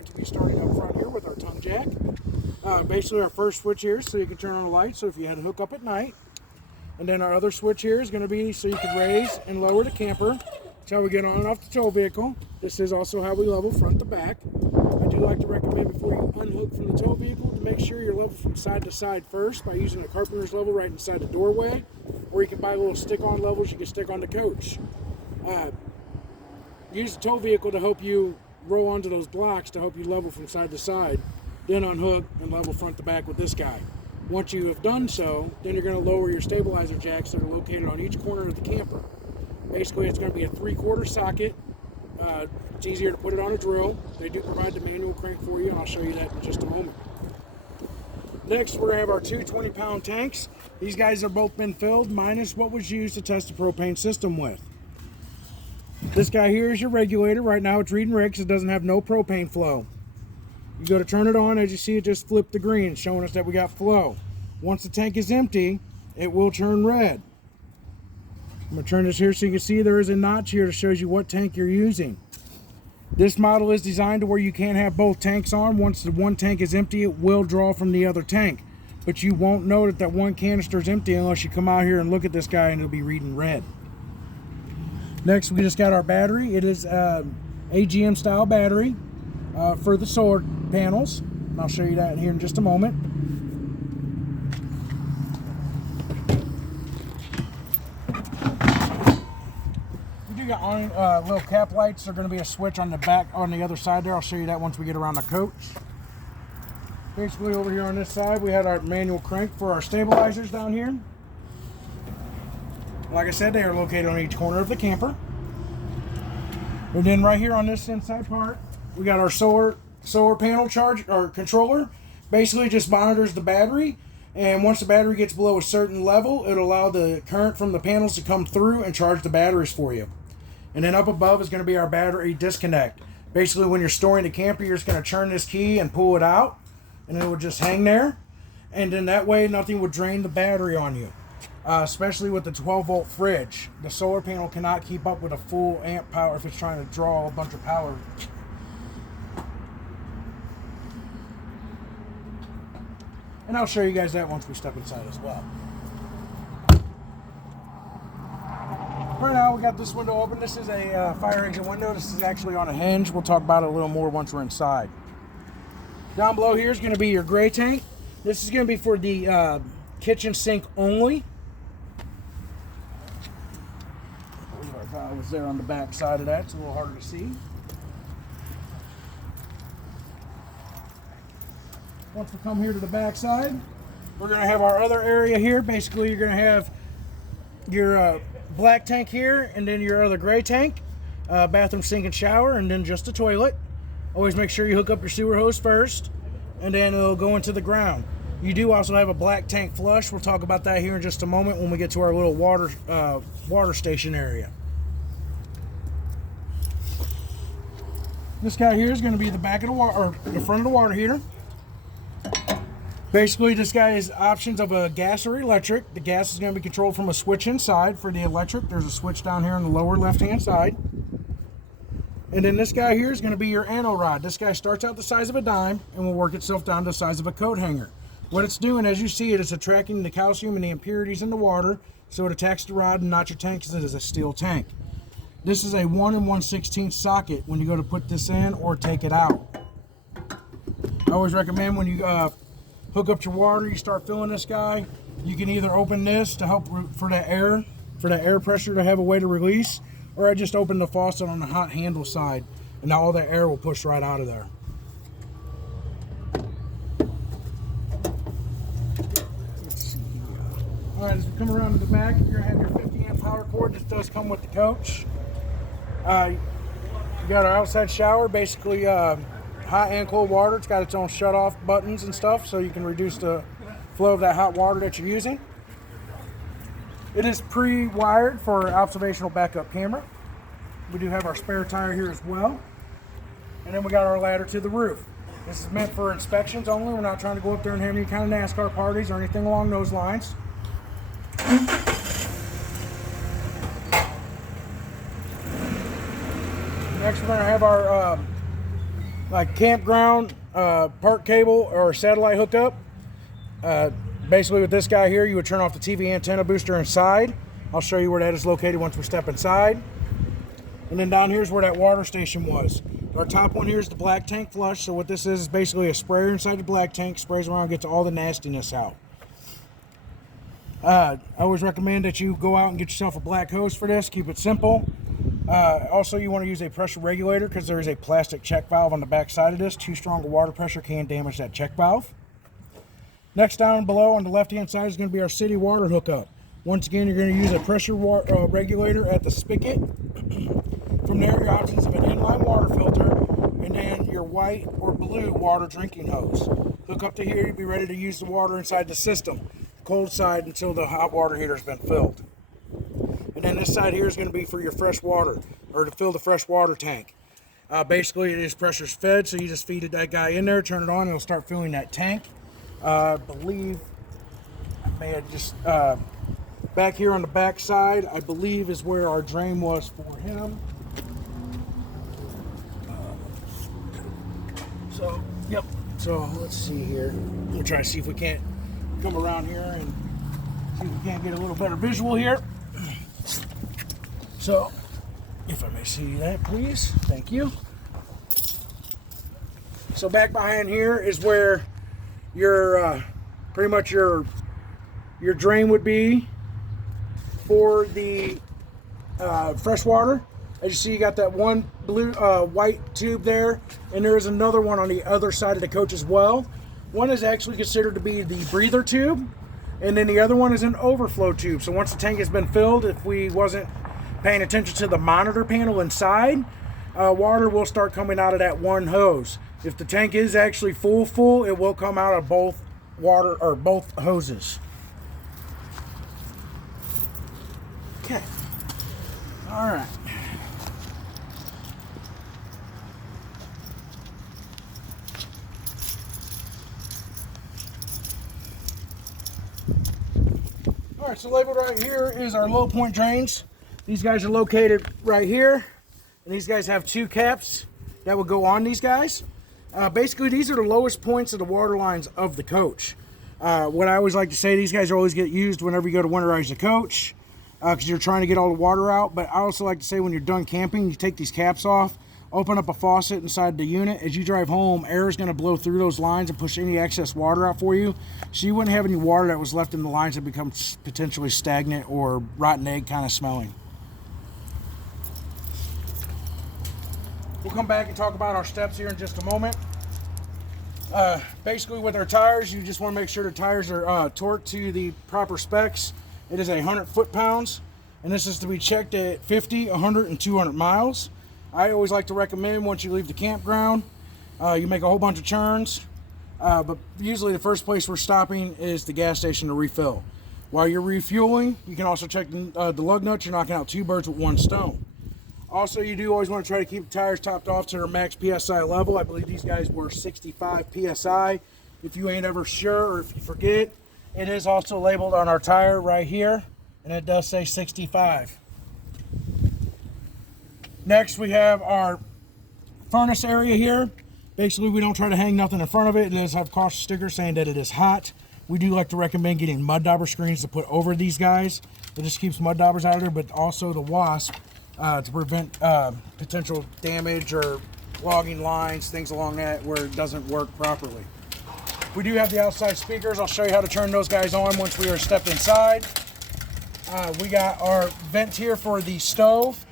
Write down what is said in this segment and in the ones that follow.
going to be starting up front here with our tongue jack. Basically our first switch here so you can turn on the light, so if you had to hook up at night. And then our other switch here is going to be so you can raise and lower the camper. That's how we get on and off the tow vehicle. This is also how we level front to back. I do like to recommend before you unhook from the tow vehicle to make sure you're level from side to side first by using a carpenter's level right inside the doorway. Or you can buy little stick-on levels you can stick on the coach. Use the tow vehicle to help you roll onto those blocks to help you level from side to side. Then unhook and level front to back with this guy. Once you have done so, then you're going to lower your stabilizer jacks that are located on each corner of the camper. Basically, it's going to be a 3/4 socket. It's easier to put it on a drill. They do provide the manual crank for you, and I'll show you that in just a moment. Next, we're going to have our two 20-pound tanks. These guys have both been filled, minus what was used to test the propane system with. This guy here is your regulator. Right now, it's reading red because it doesn't have no propane flow. You go to turn it on, as you see it just flipped the green, showing us that we got flow. Once the tank is empty, it will turn red. I'm going to turn this here so you can see there is a notch here that shows you what tank you're using. This model is designed to where you can't have both tanks on. Once the one tank is empty, it will draw from the other tank. But you won't know that that one canister is empty unless you come out here and look at this guy and it'll be reading red. Next, we just got our battery. It is AGM style battery for the solar panels. And I'll show you that here in just a moment. We do got on little cap lights. They're going to be a switch on the back on the other side there. I'll show you that once we get around the coach. Basically over here on this side we had our manual crank for our stabilizers down here. Like I said, they are located on each corner of the camper. And then right here on this inside part, we got our solar panel charge or controller. Basically just monitors the battery, and once the battery gets below a certain level, it'll allow the current from the panels to come through and charge the batteries for you. And then up above is going to be our battery disconnect. Basically when you're storing the camper, you're just going to turn this key and pull it out, and it will just hang there. And then that way nothing would drain the battery on you. Especially with the 12-volt fridge, the solar panel cannot keep up with a full amp power if it's trying to draw a bunch of power. And I'll show you guys that once we step inside as well. Right now we got this window open. This is a fire engine window. This is actually on a hinge. We'll talk about it a little more once we're inside. Down below here is going to be your gray tank. This is going to be for the kitchen sink only. Our valve is there on the back side of that. It's a little harder to see. Once we come here to the back side, we're going to have our other area here. Basically, you're going to have your black tank here, and then your other gray tank, bathroom, sink, and shower, and then just a toilet. Always make sure you hook up your sewer hose first, and then it'll go into the ground. You do also have a black tank flush. We'll talk about that here in just a moment when we get to our little water station area. This guy here is going to be the back of the water, or the front of the water heater. Basically, this guy has options of a gas or electric. The gas is going to be controlled from a switch inside. For the electric, there's a switch down here on the lower left-hand side. And then this guy here is going to be your anno rod. This guy starts out the size of a dime and will work itself down to the size of a coat hanger. What it's doing, as you see it, is attracting the calcium and the impurities in the water, so it attacks the rod and not your tank because it is a steel tank. This is a 1 1/16 socket when you go to put this in or take it out. I always recommend when you hook up your water, you start filling this guy, you can either open this to help for that air pressure to have a way to release, or I just open the faucet on the hot handle side and now all that air will push right out of there. Alright, as we come around to the back, you're going to have your 50 amp power cord. This does come with the coach. You got our outside shower, basically hot and cold water. It's got its own shut off buttons and stuff, so you can reduce the flow of that hot water that you're using. It is pre-wired for observational backup camera. We do have our spare tire here as well. And then we got our ladder to the roof. This is meant for inspections only. We're not trying to go up there and have any kind of NASCAR parties or anything along those lines. Next, we're going to have our like campground, park cable, or satellite hookup. Basically with this guy here, you would turn off the TV antenna booster inside. I'll show you where that is located once we step inside. And then down here is where that water station was. Our top one here is the black tank flush. So what this is basically a sprayer inside the black tank, sprays around, gets all the nastiness out. I always recommend that you go out and get yourself a black hose for this. Keep it simple. Also, you want to use a pressure regulator because there is a plastic check valve on the back side of this. Too strong a water pressure can damage that check valve. Next, down below on the left-hand side is going to be our city water hookup. Once again, you're going to use a pressure regulator at the spigot. From there, your options of an inline water filter and then your white or blue water drinking hose. Hook up to here, you'll be ready to use the water inside the system. Cold side until the hot water heater has been filled. And then this side here is going to be for your fresh water, or to fill the fresh water tank. Basically, it is pressure fed, so you just feed that guy in there, turn it on, and it'll start filling that tank. I believe I may have just back here on the back side, I believe is where our drain was for him. So, yep. So let's see here. We'll try to see if we can't come around here and see if we can't get a little better visual here. So, if I may see that, please. Thank you. So back behind here is where your pretty much your drain would be for the fresh water. As you see, you got that one blue white tube there, and there is another one on the other side of the coach as well. One is actually considered to be the breather tube, and then the other one is an overflow tube. So once the tank has been filled, if we wasn't paying attention to the monitor panel inside, water will start coming out of that one hose. If the tank is actually full, it will come out of both water or both hoses. Okay. All right. All right, so labeled right here is our low point drains. These guys are located right here, and these guys have two caps that will go on these guys. Basically, these are the lowest points of the water lines of the coach. What I always like to say, these guys always get used whenever you go to winterize the coach because you're trying to get all the water out. But I also like to say when you're done camping, you take these caps off, open up a faucet inside the unit. As you drive home, air is going to blow through those lines and push any excess water out for you. So you wouldn't have any water that was left in the lines that becomes potentially stagnant or rotten egg kind of smelling. We'll come back and talk about our steps here in just a moment. Basically with our tires, you just want to make sure the tires are torqued to the proper specs. It is 100 foot-pounds, and this is to be checked at 50, 100, and 200 miles. I always like to recommend once you leave the campground, you make a whole bunch of turns, but usually the first place we're stopping is the gas station to refill. While you're refueling, you can also check the lug nuts. You're knocking out two birds with one stone. Also, you do always want to try to keep the tires topped off to their max PSI level. I believe these guys were 65 PSI. If you ain't ever sure or if you forget, it is also labeled on our tire right here, and it does say 65. Next, we have our furnace area here. Basically, we don't try to hang nothing in front of it. It does have caution stickers saying that it is hot. We do like to recommend getting mud dauber screens to put over these guys. It just keeps mud daubers out of there, but also the wasp. To prevent potential damage or clogging lines, things along that where it doesn't work properly. We do have the outside speakers. I'll show you how to turn those guys on once we are stepped inside. We got our vent here for the stove.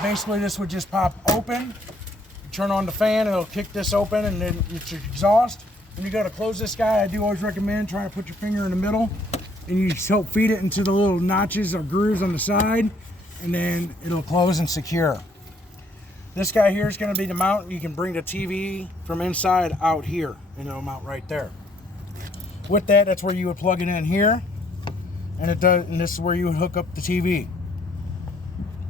Basically, this would just pop open. You turn on the fan, it'll kick this open, and then it's your exhaust. When you go to close this guy, I do always recommend trying to put your finger in the middle, and you just help feed it into the little notches or grooves on the side, and then it'll close and secure. This guy here is going to be the mount. You can bring the TV from inside out here, and it'll mount right there. With that, that's where you would plug it in here, and it does. And this is where you would hook up the TV.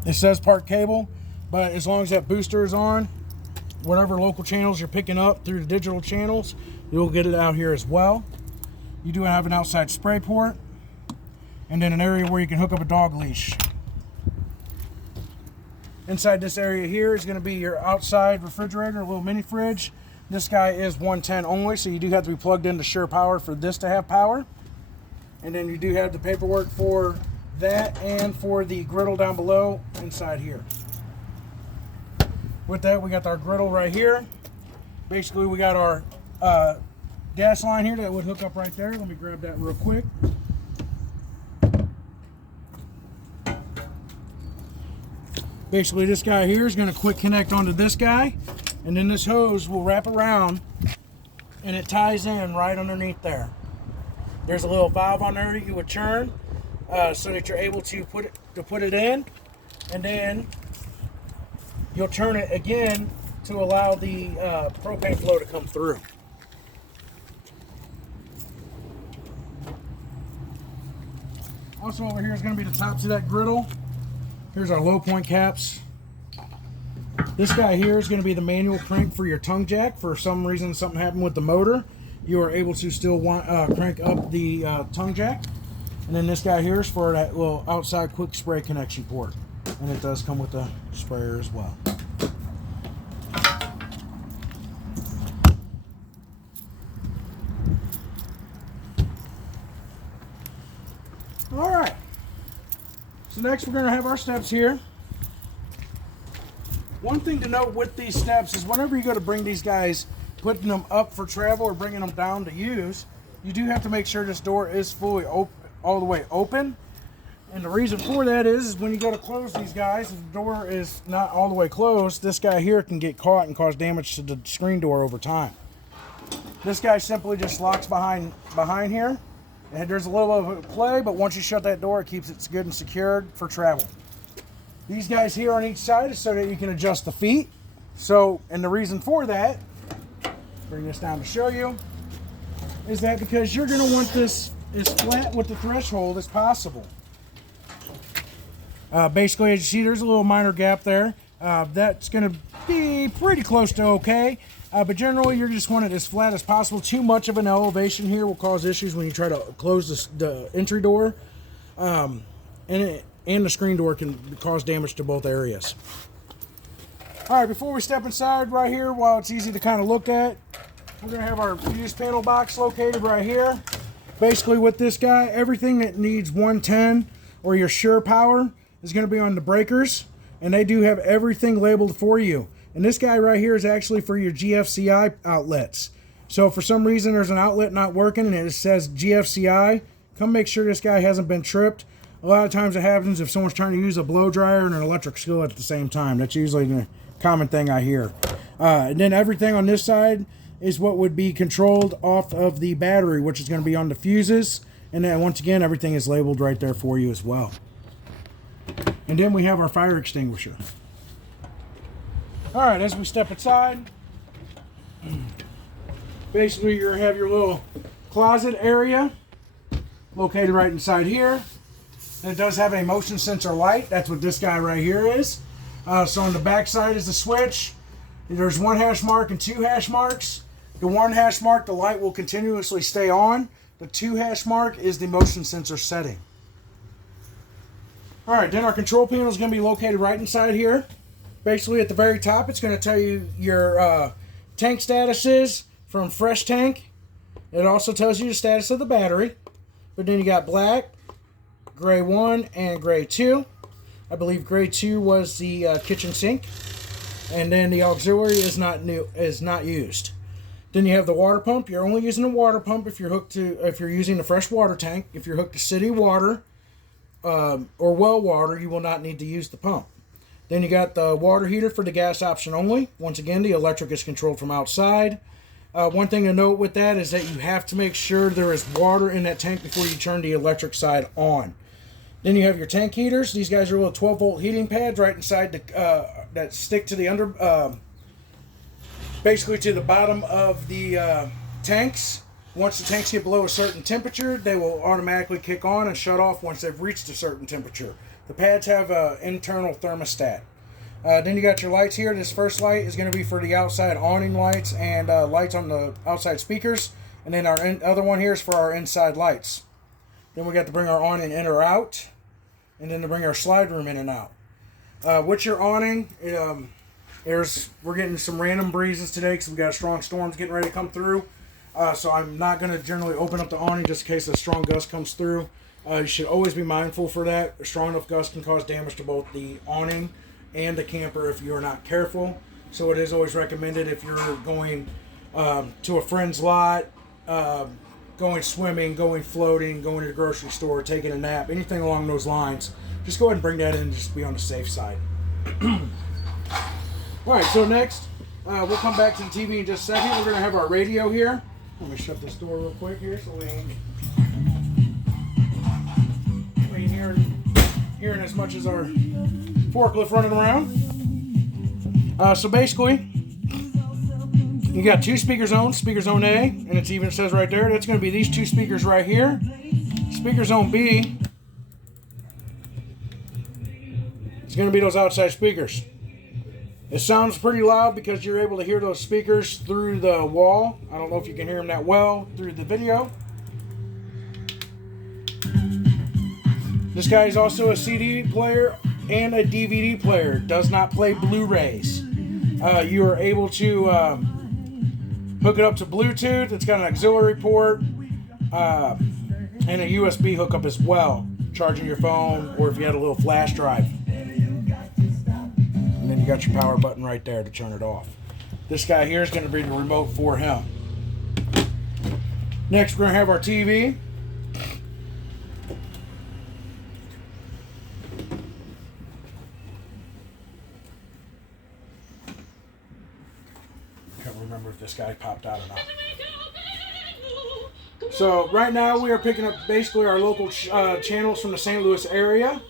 It says park cable, but as long as that booster is on, whatever local channels you're picking up through the digital channels, you'll get it out here as well. You do have an outside spray port, and then an area where you can hook up a dog leash. Inside this area here is going to be your outside refrigerator, a little mini fridge. This guy is 110 only, so you do have to be plugged into Sure Power for this to have power. And then you do have the paperwork for that and for the griddle down below inside here. With that, we got our griddle right here. Basically, we got our gas line here that would hook up right there. Let me grab that real quick. Basically, this guy here is going to quick connect onto this guy, and then this hose will wrap around and it ties in right underneath there. There's a little valve on there that you would turn so that you're able to put it in, and then you'll turn it again to allow the propane flow to come through. Also over here is going to be the tops of that griddle. Here's our low point caps. This guy here is going to be the manual crank for your tongue jack. For some reason, something happened with the motor, you are able to still crank up the tongue jack. And then this guy here is for that little outside quick spray connection port. And it does come with a sprayer as well. Alright. So next we're going to have our steps here. One thing to note with these steps is whenever you go to bring these guys, putting them up for travel or bringing them down to use, you do have to make sure this door is fully open, all the way open. And the reason for that is when you go to close these guys, if the door is not all the way closed, this guy here can get caught and cause damage to the screen door over time. This guy simply just locks behind here. And there's a little bit of play, but once you shut that door, it keeps it good and secured for travel. These guys here on each side is so that you can adjust the feet. So, and the reason for that, bring this down to show you, is that because you're going to want this as flat with the threshold as possible. Basically, as you see, there's a little minor gap there. That's going to be pretty close to okay. But generally, you just want it as flat as possible. Too much of an elevation here will cause issues when you try to close the entry door. And the screen door can cause damage to both areas. All right, before we step inside right here, while it's easy to kind of look at, we're going to have our fuse panel box located right here. Basically, with this guy, everything that needs 110 or your Sure Power is going to be on the breakers. And they do have everything labeled for you. And this guy right here is actually for your GFCI outlets. So if for some reason there's an outlet not working and it says GFCI, come make sure this guy hasn't been tripped. A lot of times it happens if someone's trying to use a blow dryer and an electric skillet at the same time. That's usually the common thing I hear. And then everything on this side is what would be controlled off of the battery, which is going to be on the fuses. And then once again, everything is labeled right there for you as well. And then we have our fire extinguisher. All right, as we step inside, basically you're going to have your little closet area located right inside here. And it does have a motion sensor light. That's what this guy right here is. So on the back side is the switch. There's 1 hash mark and 2 hash marks. The 1 hash mark, the light will continuously stay on. The 2 hash mark is the motion sensor setting. All right, then our control panel is going to be located right inside here. Basically, at the very top, it's going to tell you your tank statuses from fresh tank. It also tells you the status of the battery. But then you got black, gray 1, and gray 2. I believe gray 2 was the kitchen sink. And then the auxiliary is not used. Then you have the water pump. You're only using the water pump if you're using the fresh water tank. If you're hooked to city water or well water, you will not need to use the pump. Then you got the water heater for the gas option only. Once again, the electric is controlled from outside. One thing to note with that is that you have to make sure there is water in that tank before you turn the electric side on. Then you have your tank heaters. These guys are little 12-volt heating pads right inside that stick to the basically to the bottom of the tanks. Once the tanks get below a certain temperature, they will automatically kick on and shut off once they've reached a certain temperature. The pads have an internal thermostat. Then you got your lights here. This first light is going to be for the outside awning lights and lights on the outside speakers. And then our other one here is for our inside lights. Then we got to bring our awning in or out. And then to bring our slide room in and out. With your awning, we're getting some random breezes today because we got strong storms getting ready to come through. So I'm not going to generally open up the awning just in case a strong gust comes through. You should always be mindful for that. A strong enough gust can cause damage to both the awning and the camper if you're not careful. So it is always recommended if you're going to a friend's lot, going swimming, going floating, going to the grocery store, taking a nap, anything along those lines, just go ahead and bring that in and just be on the safe side. Alright, so next, we'll come back to the TV in just a second. We're going to have our radio here. Let me shut this door real quick here so we ain't hearing as much as our forklift running around. So basically, you got two speaker zones, speaker zone A, and it even says right there, that's going to be these two speakers right here. Speaker zone B is going to be those outside speakers. It sounds pretty loud because you're able to hear those speakers through the wall. I don't know if you can hear them that well through the video. This guy is also a CD player and a DVD player. Does not play Blu-rays. You are able to hook it up to Bluetooth. It's got an auxiliary port and a USB hookup as well. Charging your phone, or if you had a little flash drive. And then you got your power button right there to turn it off. This guy here is going to be the remote for him. Next, we're going to have our TV. Can't remember if this guy popped out or not. So right now we are picking up basically our local channels from the St. Louis area.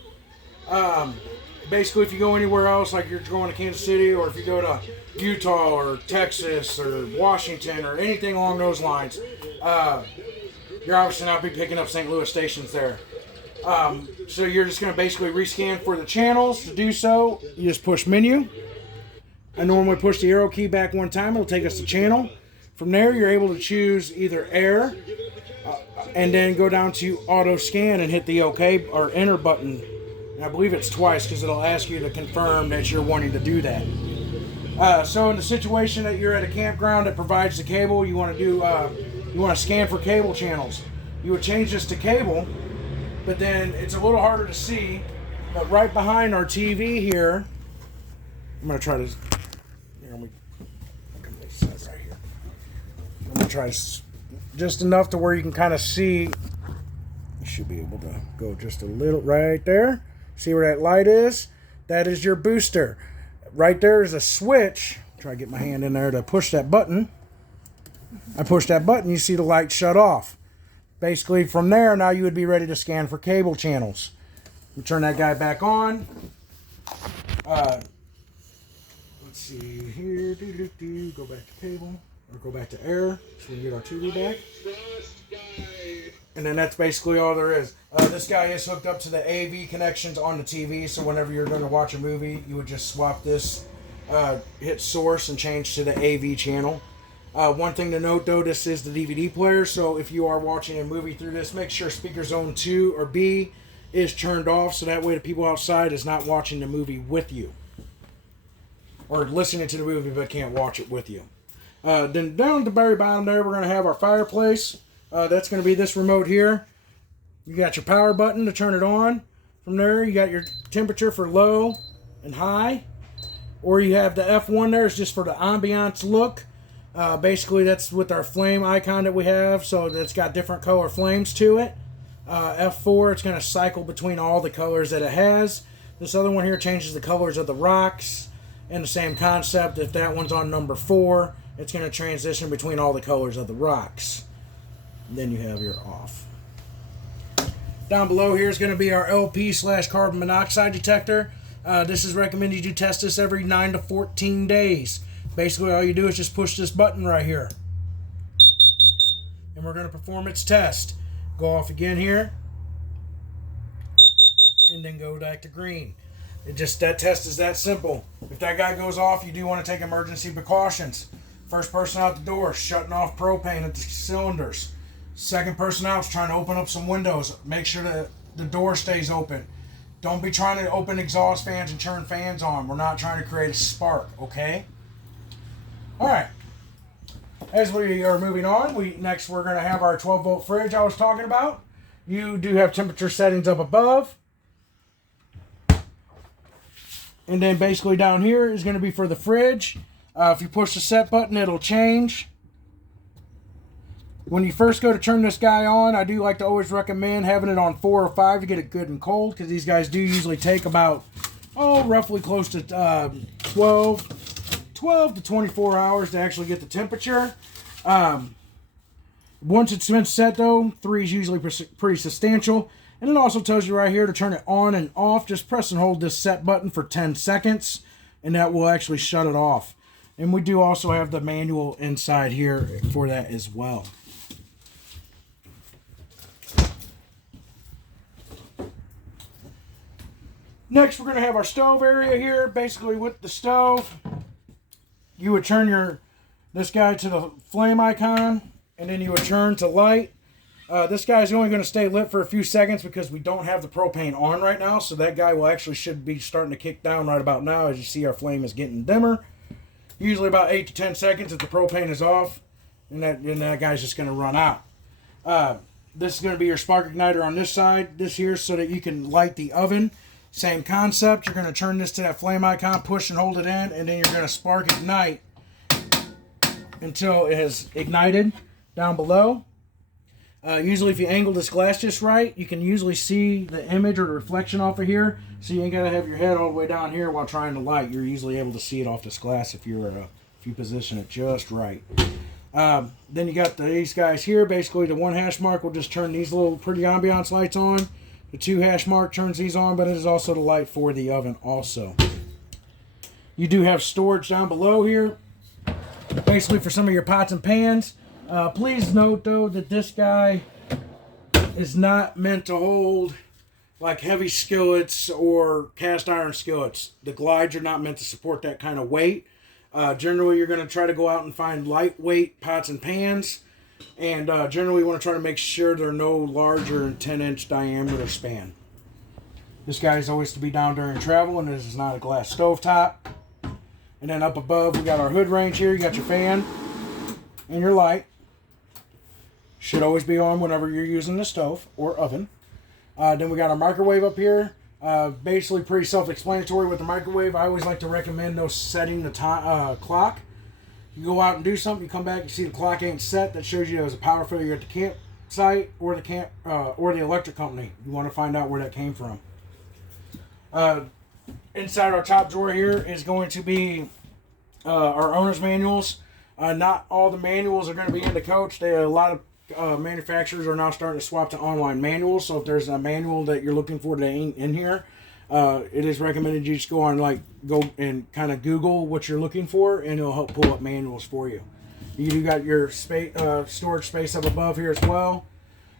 Basically, if you go anywhere else, like you're going to Kansas City, or if you go to Utah or Texas or Washington or anything along those lines, you're obviously not be picking up St. Louis stations there. So you're just going to basically rescan for the channels. To do so, you just push menu. I normally push the arrow key back one time. It'll take us to channel. From there, you're able to choose either air and then go down to auto scan and hit the OK or enter button. And I believe it's twice because it'll ask you to confirm that you're wanting to do that. So in the situation that you're at a campground that provides the cable, you want to scan for cable channels. You would change this to cable, but then it's a little harder to see. But right behind our TV here, I'm going to try to. I'm going to try just enough to where you can kind of see. You should be able to go just a little right there. See where that light is? That is your booster. Right there is a switch. Try to get my hand in there to push that button. I push that button, you see the light shut off. Basically, from there, now you would be ready to scan for cable channels. We turn that guy back on. Let's see here. Go back to cable. Or go back to air. So we can get our TV back. And then that's basically all there is. This guy is hooked up to the AV connections on the TV, so whenever you're going to watch a movie, you would just swap this, hit source, and change to the AV channel. One thing to note, though, this is the DVD player, so if you are watching a movie through this, make sure speaker zone 2 or B is turned off, so that way the people outside is not watching the movie with you. Or listening to the movie but can't watch it with you. Then down at the very bottom there, we're going to have our fireplace. That's going to be this remote here. You got your power button to turn it on. From there, you got your temperature for low and high. Or you have the F1 there. It's just for the ambiance look. Basically, that's with our flame icon that we have. So that's got different color flames to it. F4, it's going to cycle between all the colors that it has. This other one here changes the colors of the rocks. And the same concept, if that one's on number 4, it's going to transition between all the colors of the rocks. And then you have your off. Down below here is going to be our LP/carbon monoxide detector. This is recommended you test this every 9 to 14 days. Basically, all you do is just push this button right here. And we're going to perform its test. Go off again here. And then go back to green. That test is that simple. If that guy goes off, you do want to take emergency precautions. First person out the door, shutting off propane at the cylinders. Second person out is trying to open up some windows. Make sure that the door stays open. Don't be trying to open exhaust fans and turn fans on. We're not trying to create a spark, okay? All right. As we are moving on, next we're going to have our 12-volt fridge I was talking about. You do have temperature settings up above. And then basically down here is going to be for the fridge. If you push the set button, it'll change. When you first go to turn this guy on, I do like to always recommend having it on 4 or 5 to get it good and cold, because these guys do usually take about, roughly close to 12 to 24 hours to actually get the temperature. Once it's been set though, 3 is usually pretty substantial. And it also tells you right here to turn it on and off. Just press and hold this set button for 10 seconds, and that will actually shut it off. And we do also have the manual inside here for that as well. Next, we're going to have our stove area here. Basically, with the stove, you would turn this guy to the flame icon, and then you would turn to light. This guy's only going to stay lit for a few seconds because we don't have the propane on right now, so that guy should be starting to kick down right about now. As you see, our flame is getting dimmer. Usually about 8 to 10 seconds if the propane is off, and that guy's just going to run out. This is going to be your spark igniter on this side, this here, so that you can light the oven. Same concept. You're going to turn this to that flame icon, push and hold it in, and then you're going to spark ignite until it has ignited down below. Usually if you angle this glass just right, you can usually see the image or the reflection off of here. So you ain't got to have your head all the way down here while trying to light. You're usually able to see it off this glass if you position it just right. Then you got these guys here. Basically the 1 hash mark will just turn these little pretty ambiance lights on. The 2 hash mark turns these on, but it is also the light for the oven also. You do have storage down below here, basically for some of your pots and pans. Please note though that this guy is not meant to hold like heavy skillets or cast iron skillets. The glides are not meant to support that kind of weight. Generally you're going to try to go out and find lightweight pots and pans, and generally you want to try to make sure they're no larger than 10-inch diameter span. This guy is always to be down during travel, and this is not a glass stove top. And then up above we got our hood range here. You got your fan and your light. Should always be on whenever you're using the stove or oven. Then we got our microwave up here. Basically pretty self-explanatory with the microwave. I always like to recommend no setting the clock. You go out and do something, you come back, you see the clock ain't set. That shows you there's a power failure at the campsite or the electric company. You want to find out where that came from. Inside our top drawer here is going to be our owner's manuals. Not all the manuals are going to be in the coach. A lot of manufacturers are now starting to swap to online manuals. So if there's a manual that you're looking for that ain't in here, it is recommended you just go and kind of Google what you're looking for, and it'll help pull up manuals for you. You do got your storage space up above here as well.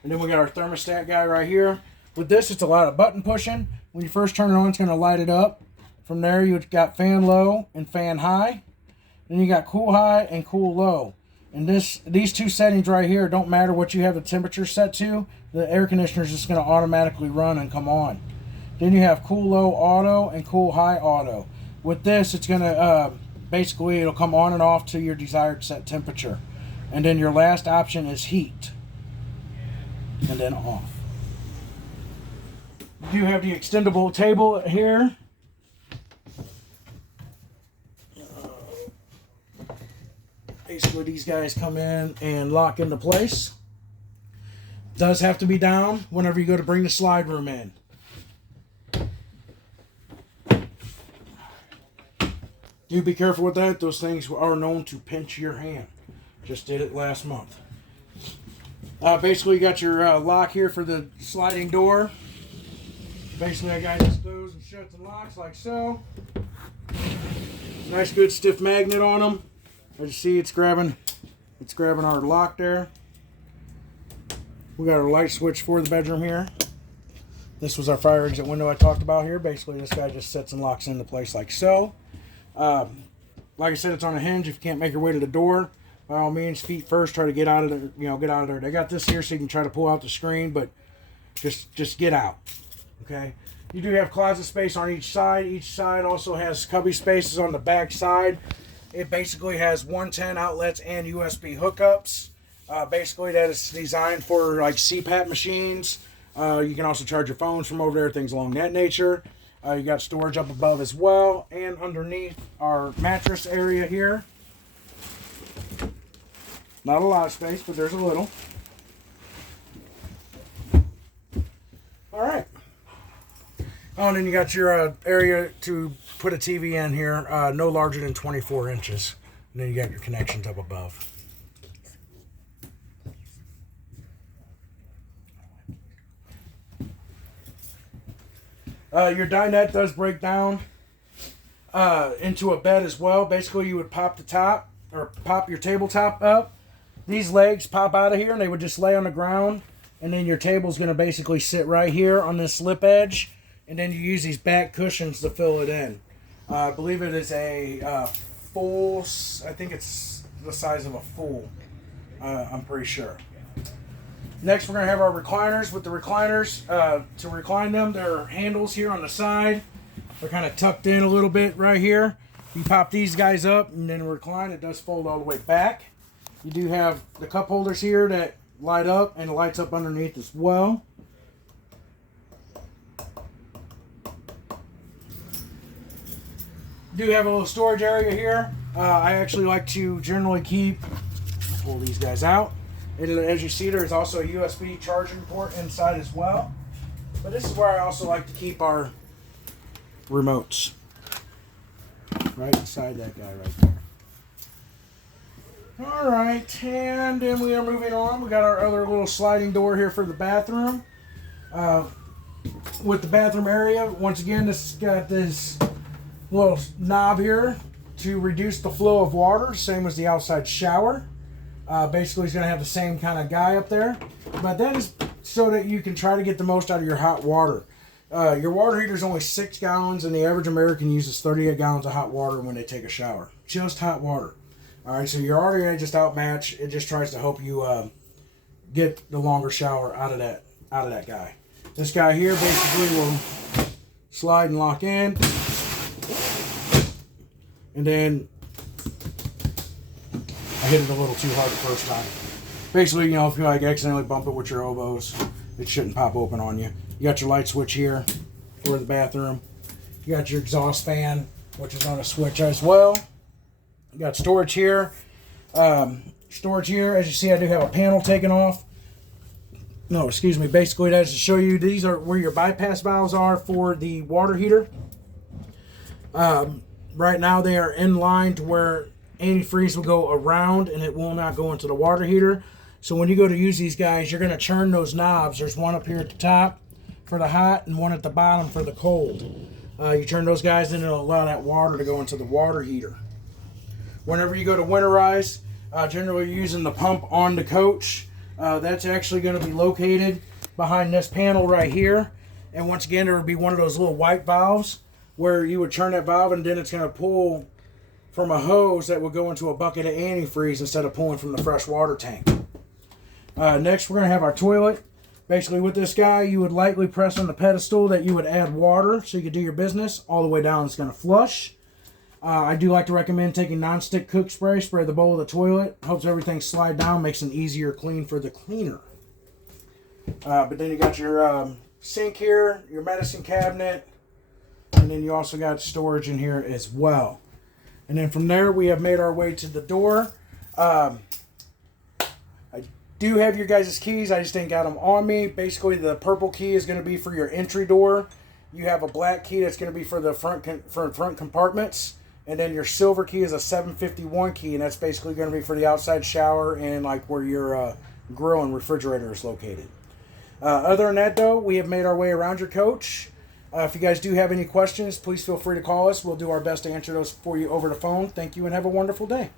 And then we got our thermostat guy right here. With this, it's a lot of button pushing. When you first turn it on, it's going to light it up. From there, you've got fan low and fan high. Then you got cool high and cool low. And these 2 settings right here, don't matter what you have the temperature set to, the air conditioner is just going to automatically run and come on. Then you have cool low auto and cool high auto. With this, it's going to basically it'll come on and off to your desired set temperature. And then your last option is heat. And then off. You do have the extendable table here. Basically, these guys come in and lock into place. Does have to be down whenever you go to bring the slide room in. Do be careful with that. Those things are known to pinch your hand. Just did it last month. Basically, you got your lock here for the sliding door. Basically, that guy just goes and shuts and locks like so. Nice, good, stiff magnet on them. As you see, it's grabbing our lock there. We got our light switch for the bedroom here. This was our fire exit window I talked about here. Basically, this guy just sets and locks into place like so. Like I said, it's on a hinge. If you can't make your way to the door, by all means, feet first. Try to get out of there. Get out of there. They got this here so you can try to pull out the screen, but just get out. Okay. You do have closet space on each side. Each side also has cubby spaces on the back side. It basically has 110 outlets and USB hookups. Basically, that is designed for like CPAP machines. You can also charge your phones from over there, things along that nature. You got storage up above as well, and underneath our mattress area here. Not a lot of space, but there's a little. All right. Oh, and then you got your area to put a TV in here, no larger than 24 inches. And then you got your connections up above. Your dinette does break down into a bed as well. Basically, you would pop the top, or pop your tabletop up. These legs pop out of here, and they would just lay on the ground. And then your table's going to basically sit right here on this slip edge. And then you use these back cushions to fill it in. I believe it is a full, I think it's the size of a full. I'm pretty sure. Next, we're going to have our recliners. With the recliners, to recline them, there are handles here on the side. They're kind of tucked in a little bit right here. You pop these guys up and then recline. It does fold all the way back. You do have the cup holders here that light up, and it lights up underneath as well. Do have a little storage area here. I actually like to generally pull these guys out. And as you see, there's also a USB charging port inside as well. But this is where I also like to keep our remotes. Right inside that guy right there. Alright, and then we are moving on. We got our other little sliding door here for the bathroom. With the bathroom area, once again, this has got this little knob here to reduce the flow of water, same as the outside shower. Basically, it's going to have the same kind of guy up there, but that is so that you can try to get the most out of your hot water. Your water heater is only 6 gallons, and the average American uses 38 gallons of hot water when they take a shower. Just hot water. All right, so you're already going to just outmatch. It just tries to help you get the longer shower out of that guy. This guy here basically will slide and lock in. And then I hit it a little too hard the first time. Basically, you know, if you like accidentally bump it with your elbows, it shouldn't pop open on you. You got your light switch here for the bathroom. You got your exhaust fan, which is on a switch as well. You got storage here. Storage here, as you see, I do have a panel taken off. No, excuse me. Basically, that's to show you these are where your bypass valves are for the water heater. Right now, they are in line to where antifreeze will go around and it will not go into the water heater. So when you go to use these guys, you're going to turn those knobs. There's one up here at the top for the hot and one at the bottom for the cold. You turn those guys in and it'll allow that water to go into the water heater. Whenever you go to winterize, generally you're using the pump on the coach. That's actually going to be located behind this panel right here. And once again, there will be one of those little white valves where you would turn that valve and then it's going to pull from a hose that will go into a bucket of antifreeze instead of pulling from the fresh water tank. Next, we're going to have our toilet. Basically, with this guy, you would lightly press on the pedestal that you would add water so you could do your business. All the way down, it's going to flush. I do like to recommend taking non-stick cook spray the bowl of the toilet. Helps everything slide down, makes it easier clean for the cleaner. But then you got your sink here, your medicine cabinet, and then you also got storage in here as well. And then from there, we have made our way to the door. I do have your guys' keys. I just ain't got them on me. Basically, the purple key is going to be for your entry door. You have a black key that's going to be for the front compartments. And then your silver key is a 751 key, and that's basically going to be for the outside shower and like where your grill and refrigerator is located. Other than that, though, we have made our way around your coach. If you guys do have any questions, please feel free to call us. We'll do our best to answer those for you over the phone. Thank you and have a wonderful day.